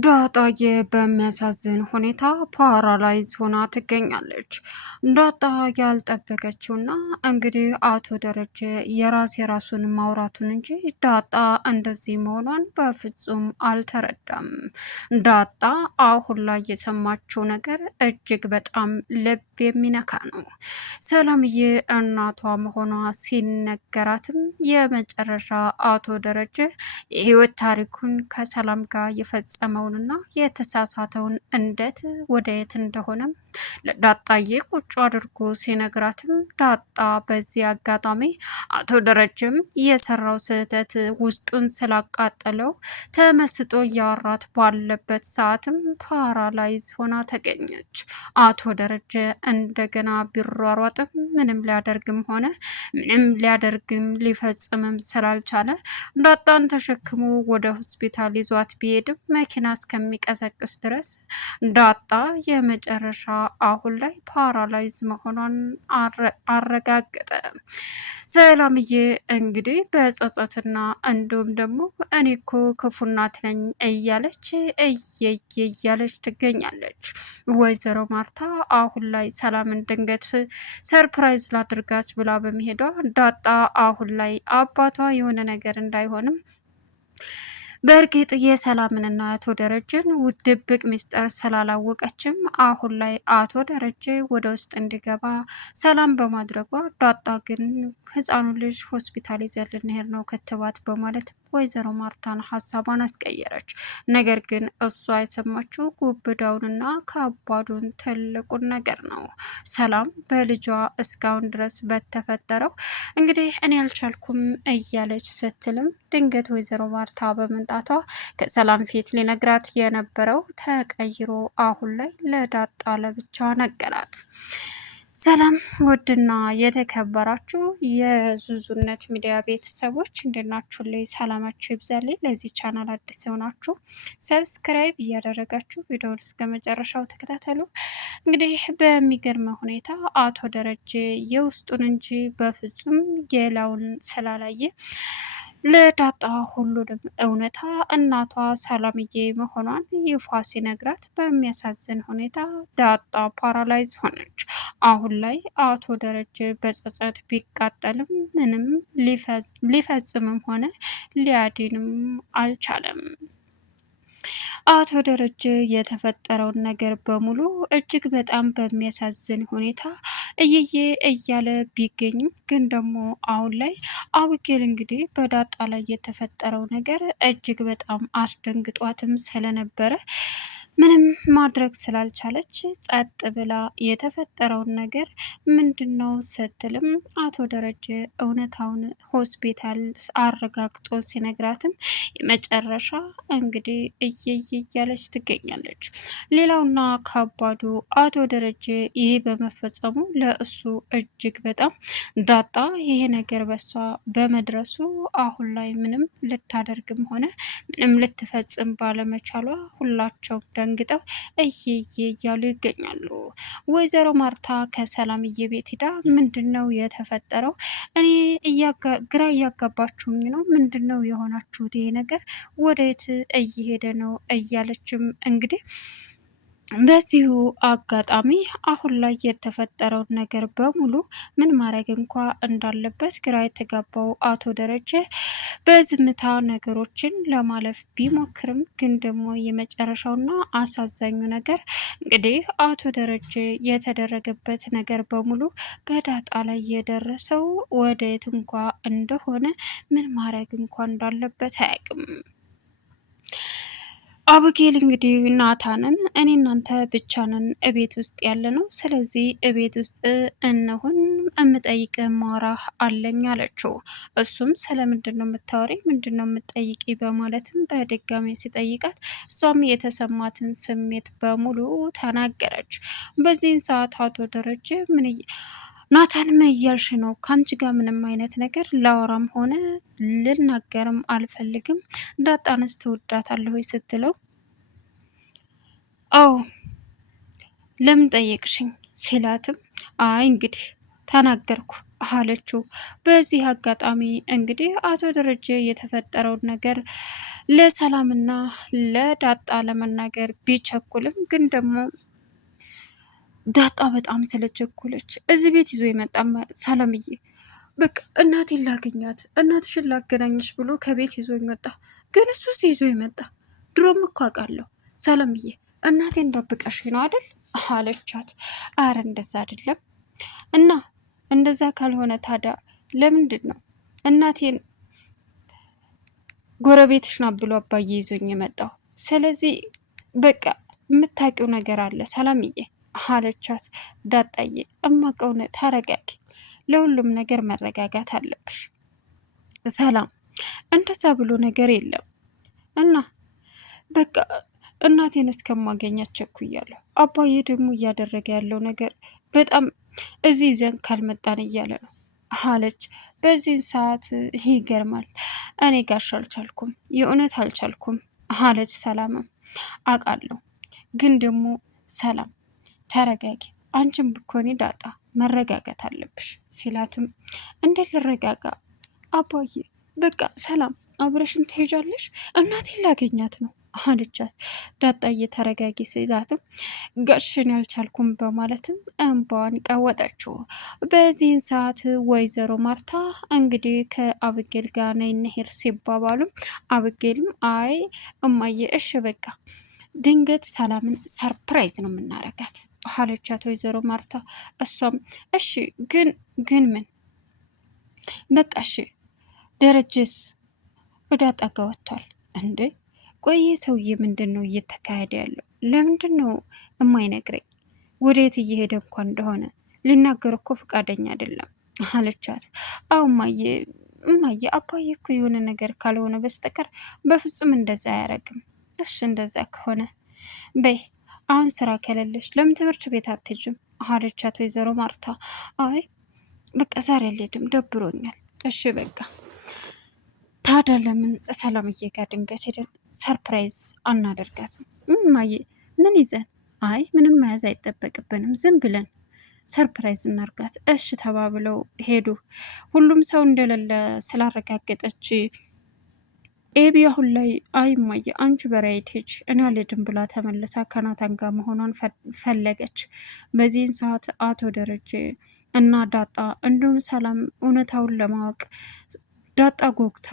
ዳጣዬ በሚያሳዝን ሁኔታ ፓራላይዝ ሆና ትገኛለች። ዳጣ ያልጠበቀችውና እንግዲህ አቶ ደረጀ የራሱን ማውራቱን እንጂ ዳጣ እንደዚህ መሆኗን በፍጹም አልተረዳም። ዳጣ አሁን ላይ የሰማችው ነገር እጅግ በጣም ልብ የሚነካ ነው። ሰላምዬ እናቷ መሆኗ ሲነገራትም የመጨረሻ አቶ ደረጀ የህይወት ታሪኩን ከሰላም ጋር የፈጸመውንና የተሳሳተውን እንዴት ወደ የት እንደሆነም ለዳጣዬ ቁጭ አድርጎ ሲነግራትም ዳጣ በዚህ አጋጣሚ አቶ ደረጀም የሰራው ስህተት ውስጡን ስላቃጠለው ተመስጦ እያወራት ባለበት ሰዓትም ፓራላይዝ ሆና ተገኘች። አቶ ደረጀ እንደገና ቢሯሯጥም ምንም ሊያደርግም ሆነ ምንም ሊያደርግም ሊፈጽምም ስላልቻለ ዳጣን ተሸክሞ ወደ ሆስፒታል ይዟት ቢሄድም መኪና እስከሚቀሰቅስ ድረስ ዳጣ የመጨረሻ አሁን ላይ ፓራላይዝ መሆኗን አረጋገጠ። ሰላምዬ እንግዲህ በጸጸትና እንዲሁም ደግሞ እኔ እኮ ክፉ እናት ነኝ እያለች እያለች ትገኛለች። ወይዘሮ ማርታ አሁን ላይ ሰላምን ድንገት ሰርፕራይዝ ላድርጋት ብላ በመሄዷ ዳጣ አሁን ላይ አባቷ የሆነ ነገር እንዳይሆንም በእርግጥ የሰላምንና አቶ ደረጀን ድብቅ ሚስጥር ስላላወቀችም አሁን ላይ አቶ ደረጀ ወደ ውስጥ እንዲገባ ሰላም በማድረጓ ዳጣ ግን ህፃኑ ልጅ ሆስፒታል ይዘን ልንሄድ ነው ክትባት በማለት ወይዘሮ ማርታን ሀሳቧን አስቀየረች። ነገር ግን እሷ የሰማችው ጉብዳውንና ከባዱን ትልቁን ነገር ነው። ሰላም በልጇ እስካሁን ድረስ በተፈጠረው እንግዲህ እኔ አልቻልኩም እያለች ስትልም ድንገት ወይዘሮ ማርታ በመምጣቷ ከሰላም ፊት ሊነግራት የነበረው ተቀይሮ አሁን ላይ ለዳጣ ለብቻ ነገራት። ሰላም ውድና የተከበራችሁ የዙዙነት ሚዲያ ቤተሰቦች እንደናችሁ ላይ ሰላማችሁ ይብዛልኝ። ለዚህ ቻናል አዲስ የሆናችሁ ሰብስክራይብ እያደረጋችሁ ቪዲዮውን እስከ መጨረሻው ተከታተሉ። እንግዲህ በሚገርም ሁኔታ አቶ ደረጀ የውስጡን እንጂ በፍጹም የላውን ስላላየ ለዳጣ ሁሉንም እውነታ እናቷ ሰላምዬ መሆኗን ይፋ ሲነግራት በሚያሳዝን ሁኔታ ዳጣ ፓራላይዝ ሆነች። አሁን ላይ አቶ ደረጀ በጸጸት ቢቃጠልም ምንም ሊፈጽምም ሆነ ሊያድንም አልቻለም። አቶ ደረጀ የተፈጠረውን ነገር በሙሉ እጅግ በጣም በሚያሳዝን ሁኔታ እየየ እያለ ቢገኝም ግን ደግሞ አሁን ላይ አብጌል እንግዲህ በዳጣ ላይ የተፈጠረው ነገር እጅግ በጣም አስደንግጧትም ስለነበረ ምንም ማድረግ ስላልቻለች ጸጥ ብላ የተፈጠረውን ነገር ምንድን ነው ስትልም አቶ ደረጀ እውነታውን ሆስፒታል አረጋግጦ ሲነግራትም የመጨረሻ እንግዲህ እየየ እያለች ትገኛለች። ሌላውና ከባዱ አቶ ደረጀ ይህ በመፈጸሙ ለእሱ እጅግ በጣም ዳጣ ይሄ ነገር በሷ በመድረሱ አሁን ላይ ምንም ልታደርግም ሆነ ምንም ልትፈጽም ባለመቻሏ ሁላቸውም ደንግጠው እየየ እያሉ ይገኛሉ። ወይዘሮ ማርታ ከሰላምዬ ቤት ሂዳ ምንድን ነው የተፈጠረው? እኔ ግራ እያጋባችሁኝ ነው። ምንድን ነው የሆናችሁት? ይሄ ነገር ወዴት እየሄደ ነው? እያለችም እንግዲህ በዚሁ አጋጣሚ አሁን ላይ የተፈጠረውን ነገር በሙሉ ምን ማድረግ እንኳ እንዳለበት ግራ የተጋባው አቶ ደረጀ በዝምታ ነገሮችን ለማለፍ ቢሞክርም ግን ደግሞ የመጨረሻውና አሳዛኙ ነገር እንግዲህ አቶ ደረጀ የተደረገበት ነገር በሙሉ በዳጣ ላይ የደረሰው ወደየት እንኳ እንደሆነ ምን ማድረግ እንኳ እንዳለበት አያውቅም። አብጌል እንግዲህ ናታንን እኔ እናንተ ብቻ ነን እቤት ውስጥ ያለ ነው፣ ስለዚህ እቤት ውስጥ እነሆን እምጠይቅ ማውራህ አለኝ አለችው። እሱም ስለምንድን ነው የምታወሪ? ምንድን ነው የምትጠይቂ? በማለትም በድጋሚ ሲጠይቃት እሷም የተሰማትን ስሜት በሙሉ ተናገረች። በዚህን ሰዓት አቶ ደረጀ ናታን ምን እያልሽ ነው? ከአንቺ ጋር ምንም አይነት ነገር ላወራም ሆነ ልናገርም አልፈልግም። ዳጣንስ ትወዳታለህ ወይ ስትለው አዎ ለምን ጠየቅሽኝ ሲላትም አይ እንግዲህ ተናገርኩ አለችው። በዚህ አጋጣሚ እንግዲህ አቶ ደረጀ የተፈጠረውን ነገር ለሰላምና ለዳጣ ለመናገር ቢቸኩልም ግን ደግሞ ዳጣ በጣም ስለቸኮለች እዚህ ቤት ይዞ የመጣ ሰላምዬ በቃ እናቴን ላገኛት እናትሽን ላገናኝሽ ብሎ ከቤት ይዞኝ ወጣ። ግን እሱስ ይዞ የመጣ ድሮም እኮ አውቃለሁ ሰላምዬ እናቴን ደብቀሽ ነው አይደል አለቻት። አረ እንደዛ አይደለም እና እንደዛ ካልሆነ ታዲያ ለምንድን ነው እናቴን ጎረቤትሽ ናት ብሎ አባዬ ይዞኝ የመጣው? ስለዚህ በቃ የምታውቂው ነገር አለ ሰላምዬ አለቻት። ዳጣዬ እማቀው ተረጋጊ፣ ለሁሉም ነገር መረጋጋት አለብሽ። ሰላም እንደዛ ብሎ ነገር የለም እና በቃ እናቴን እስከማገኛት ቸኩያለሁ። አባዬ ደግሞ እያደረገ ያለው ነገር በጣም እዚህ ይዘን ካልመጣን እያለ ነው አለች። በዚህን ሰዓት ይገርማል። እኔ ጋሽ አልቻልኩም፣ የእውነት አልቻልኩም አለች። ሰላምም አውቃለሁ፣ ግን ደግሞ ሰላም ተረጋጊ፣ አንቺም ብኮኒ ዳጣ መረጋጋት አለብሽ ሲላትም እንዴት ልረጋጋ አባዬ? በቃ ሰላም አብረሽን ትሄጃለሽ፣ እናቴን ላገኛት ነው አለቻት። ዳጣዬ ተረጋጊ ሲላትም ጋሽን ያልቻልኩም በማለትም እንባዋን ቀወጠችው። በዚህን ሰዓት ወይዘሮ ማርታ እንግዲህ ከአብጌል ጋር ነይ እንሂድ ሲባባሉ አብጌልም አይ እማዬ እሺ በቃ ድንገት ሰላምን ሰርፕራይዝ ነው የምናረጋት አለቻት ወይዘሮ ማርታ። እሷም እሺ ግን ምን በቃ እሺ ደረጀስ ወደ አጣጋ ወጥቷል እንዴ? ቆይ ሰውዬ ምንድን ነው እየተካሄደ ያለው? ለምንድን ነው የማይነግረኝ? ወዴት እየሄደ እንኳን እንደሆነ ሊናገር እኮ ፈቃደኛ አይደለም አለቻት። አዎ እማዬ አባዬ እኮ የሆነ ነገር ካልሆነ በስተቀር በፍጹም እንደዛ አያረግም። እሺ እንደዛ ከሆነ በይ አሁን ስራ ከሌለሽ ለምን ትምህርት ቤት አትሄጂም አለቻት ወይዘሮ ማርታ። አይ በቃ ዛሬ አልሄድም ደብሮኛል። እሺ በቃ ታዲያ ለምን ሰላምዬ ጋር ድንገት ሄደን ሰርፕራይዝ አናደርጋትም? እማዬ ምን ይዘን? አይ ምንም መያዝ አይጠበቅብንም፣ ዝም ብለን ሰርፕራይዝ እናርጋት። እሺ ተባብለው ሄዱ። ሁሉም ሰው እንደሌለ ስላረጋገጠች ኤቢ አሁን ላይ አይ እማዬ አንቺ በራይት ሂጅ እኔ አልሄድም ብላ ተመልሳ ከናታን ጋር መሆኗን ፈለገች። በዚህን ሰዓት አቶ ደረጀ እና ዳጣ እንዲሁም ሰላም እውነታውን ለማወቅ ዳጣ ጎግታ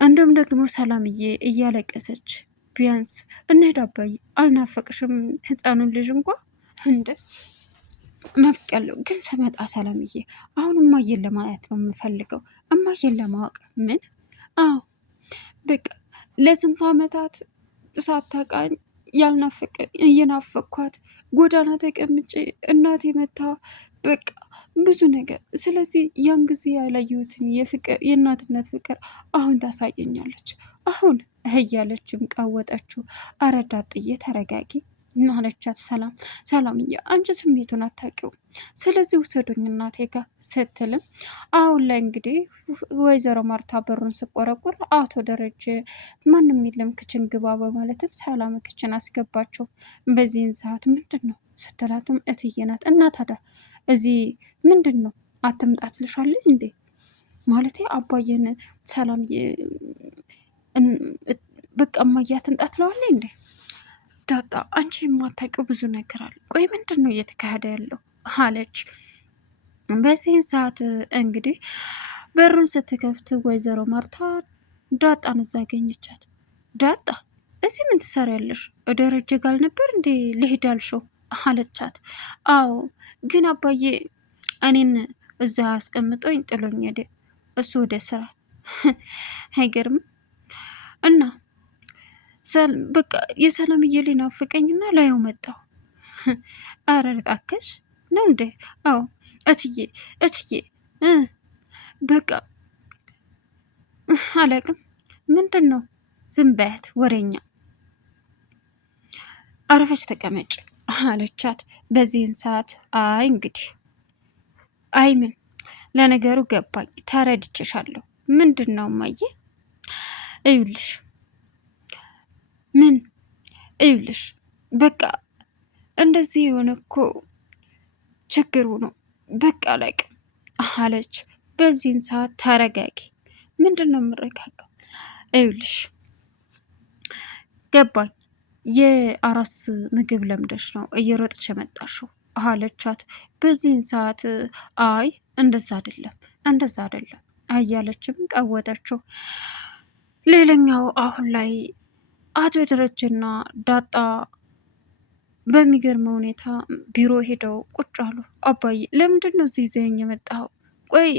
እንዲሁም ደግሞ ሰላምዬ እያለቀሰች ቢያንስ እንሂድ አባዬ አልናፈቅሽም ህፃኑን ልጅ እንኳ እንደ ናፍቄያለሁ ግን ስመጣ ሰላምዬ አሁን እማዬን ለማየት ነው የምፈልገው እማዬን ለማወቅ ምን አዎ በቃ ለስንት ዓመታት ሳታውቃኝ እየናፈቅኳት ጎዳና ተቀምጬ እናቴ መታ በቃ ብዙ ነገር። ስለዚህ ያን ጊዜ ያላየሁትን የእናትነት ፍቅር አሁን ታሳየኛለች አሁን እያለችም ቀወጠችው። አረ ዳጥዬ ተረጋጊ አለቻት። ሰላምዬ አንቺ ስሜቱን አታውቂውም፣ ስለዚህ ውሰዱኝ እናቴ ጋር ስትልም አሁን ላይ እንግዲህ ወይዘሮ ማርታ በሩን ስቆረቁር አቶ ደረጀ ማንም የለም ክችን ግባ በማለትም ሰላም ክችን አስገባቸው። በዚህን ሰዓት ምንድን ነው ስትላትም እትዬ ናት። እና ታዲያ እዚህ ምንድን ነው አትምጣት ልሻለች እንዴ? ማለቴ አባዬን ሰላም በቃ እማዬ አትምጣት ትለዋለች እንዴ? ዳጣ አንቺ የማታውቂው ብዙ ነገር አለ። ቆይ ምንድን ነው እየተካሄደ ያለው አለች። በዚህን ሰዓት እንግዲህ በሩን ስትከፍት ወይዘሮ ማርታ ዳጣን እዛ አገኘቻት። ዳጣ እዚህ ምን ትሰሪያለሽ? ደረጀ ጋር ነበር እንዴ ልሄድ አልሽው አለቻት። አዎ ግን አባዬ እኔን እዛ አስቀምጦኝ ጥሎኝ ሄደ፣ እሱ ወደ ስራ። አይገርም እና በቃ የሰላምዬ ናፈቀኝና ላየው መጣሁ። አረ እባክሽ ነው እንዴ? አዎ እትዬ በቃ አላቅም። ምንድን ነው? ዝም በያት ወሬኛ፣ አረፈች ተቀመጭ አለቻት። በዚህን ሰዓት አይ እንግዲህ አይ ምን ለነገሩ ገባኝ፣ ተረድቼሻለሁ። ምንድን ነው እማዬ? እዩልሽ ምን እዩልሽ በቃ እንደዚህ የሆነ እኮ ችግሩ ነው በቃ አላቅም አለች። በዚህን ሰዓት ተረጋጊ። ምንድን ነው የምረጋጋው? ይኸውልሽ ገባኝ፣ የአራስ ምግብ ለምደሽ ነው እየሮጥሽ የመጣሽው አለቻት። በዚህን ሰዓት አይ እንደዛ አይደለም እንደዛ አይደለም አያለችም ቀወጠችው። ሌላኛው አሁን ላይ አቶ ደረጀና ዳጣ በሚገርመው ሁኔታ ቢሮ ሄደው ቁጭ አሉ። አባዬ ለምንድን ነው እዚህ ይዘኸኝ የመጣኸው? ቆይ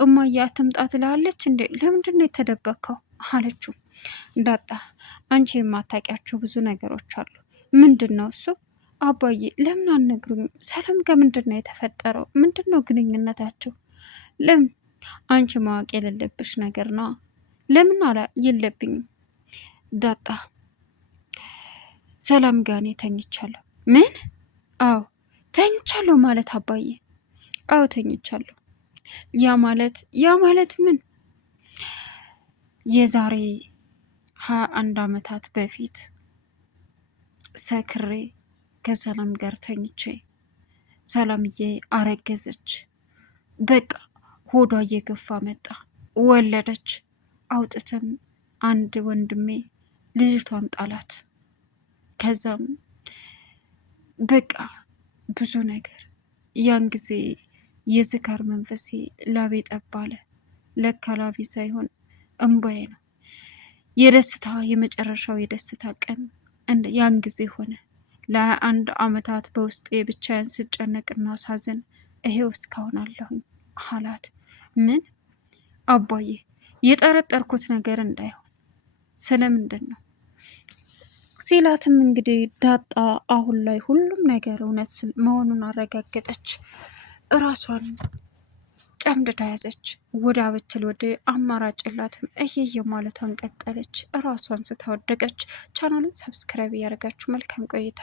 እማዬ አትምጣ ትላለች እንዴ? ለምንድን ነው የተደበቅከው? አለችው። ዳጣ አንቺ የማታውቂያቸው ብዙ ነገሮች አሉ። ምንድን ነው እሱ? አባዬ ለምን አልነግሩኝ? ሰላም ከምንድን ነው የተፈጠረው? ምንድን ነው ግንኙነታቸው? ለምን አንቺ ማወቅ የሌለብሽ ነገር ነው። ለምን አላ የለብኝም። ዳጣ ሰላም ጋር እኔ ተኝቻለሁ። ምን? አዎ ተኝቻለሁ ማለት አባዬ? አዎ ተኝቻለሁ። ያ ማለት ምን? የዛሬ 21 ዓመታት በፊት ሰክሬ ከሰላም ጋር ተኝቼ ሰላምዬ አረገዘች። በቃ ሆዷ እየገፋ መጣ፣ ወለደች። አውጥተን አንድ ወንድሜ ልጅቷን ጣላት። ከዛም በቃ ብዙ ነገር ያን ጊዜ የስካር መንፈሴ ላቤ ጠባለ። ለካ ላቤ ሳይሆን እምባዬ ነው። የደስታ የመጨረሻው የደስታ ቀን ያን ጊዜ ሆነ። ለ21 ዓመታት በውስጤ ብቻዬን ስጨነቅና ሳዝን ይሄው እስካሁን አለሁኝ አላት። ምን አባዬ? የጠረጠርኩት ነገር እንዳይሆን ስለምንድን ነው ሲላትም እንግዲህ ዳጣ አሁን ላይ ሁሉም ነገር እውነት መሆኑን አረጋገጠች። እራሷን ጨምድዳ ያዘች። ወደ ብትል ወደ አማራጭ የላትም እየየ ማለቷን ቀጠለች። እራሷን ስታወደቀች። ቻናሉን ሰብስክራይብ እያደረጋችሁ መልካም ቆይታ